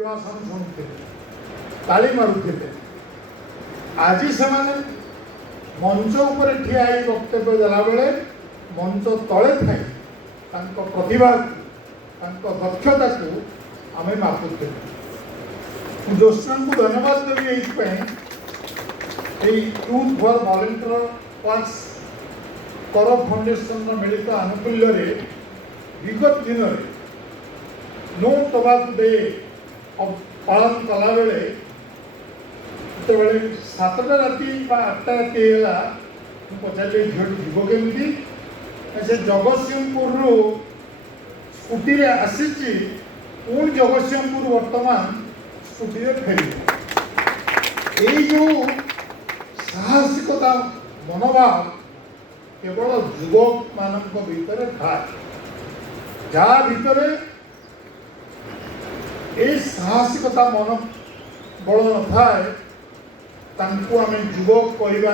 अभिभाषण शुणुते ताली मारुते आज से मंच उपर ठिया वक्तव्य देला बेले मंच तले थाई प्रतिभा दक्षता को आम मापुते जोशना को धन्यवाद देवी यूथ फॉर वॉलंटियर वर्क्स करप फाउंडेशन मिलित आनुकूल्य विगत दिन में नो टबाको डे पालन कला बेले जिते 7टा राति 8टा राति है पचारे झील जीव केमी से जगतसिंहपुर स्कूटी आसी पुणी जगतसिंहपुर बर्तमान स्कूटी फेर यही जो साहसिकता मनोभाव केवल युवक मान भीतर थाए जहाँ भितर ये साहसिकता मन बल न थाए आम युवक कहवा